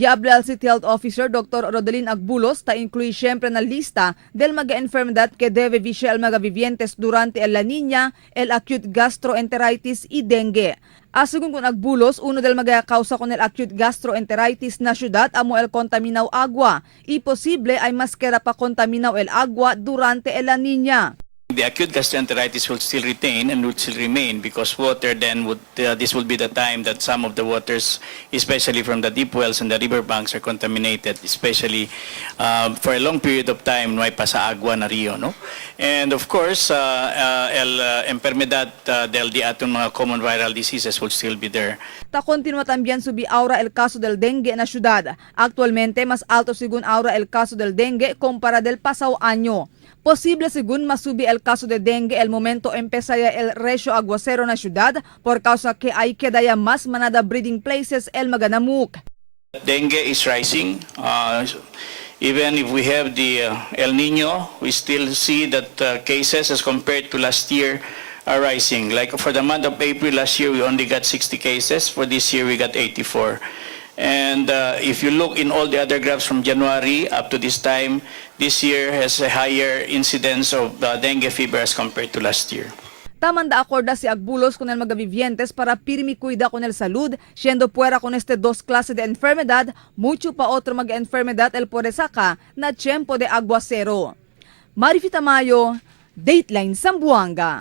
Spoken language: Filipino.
Y habla al City Health Officer Dr. Rodelin Agbulos ta incluye siempre na lista del mga enfermedad que debe visar al mga vivientes durante el La Niña, el acute gastroenteritis y dengue. Asugun kung Agbulos, uno del mga kausa con el acute gastroenteritis na syudad amo el contaminaw agua y posible ay maskera pa contaminaw el agua durante el La Niña. The acute gastroenteritis will still retain and would still remain because water then would, this will be the time that some of the waters, especially from the deep wells and the riverbanks, are contaminated, especially for a long period of time, no hay pa sa agua na rio, no? And of course, enfermedad del di aton mga common viral diseases will still be there. Ta continúa también subi ahora el caso del dengue na syudad. Actualmente, mas alto según ahora el caso del dengue compara del pasado año. Posible según masubi el caso de dengue el momento empezaría el ratio aguacero na syudad por causa que hay quedaya más manada breeding places el maganamuk. Dengue is rising. Even if we have the El Nino, we still see that cases as compared to last year are rising. Like for the month of April last year, we only got 60 cases. For this year, we got 84. And if you look in all the other graphs from January up to this time, this year has a higher incidence of dengue fever as compared to last year. Tamanda acorda si Agbulos con el mga vivientes para pirmi cuida con el salud, siendo fuera con este dos clases de enfermedad, mucho pa otro mga enfermedad el poresaka na tiempo de aguacero. Marifita Mayo, Dateline Zamboanga.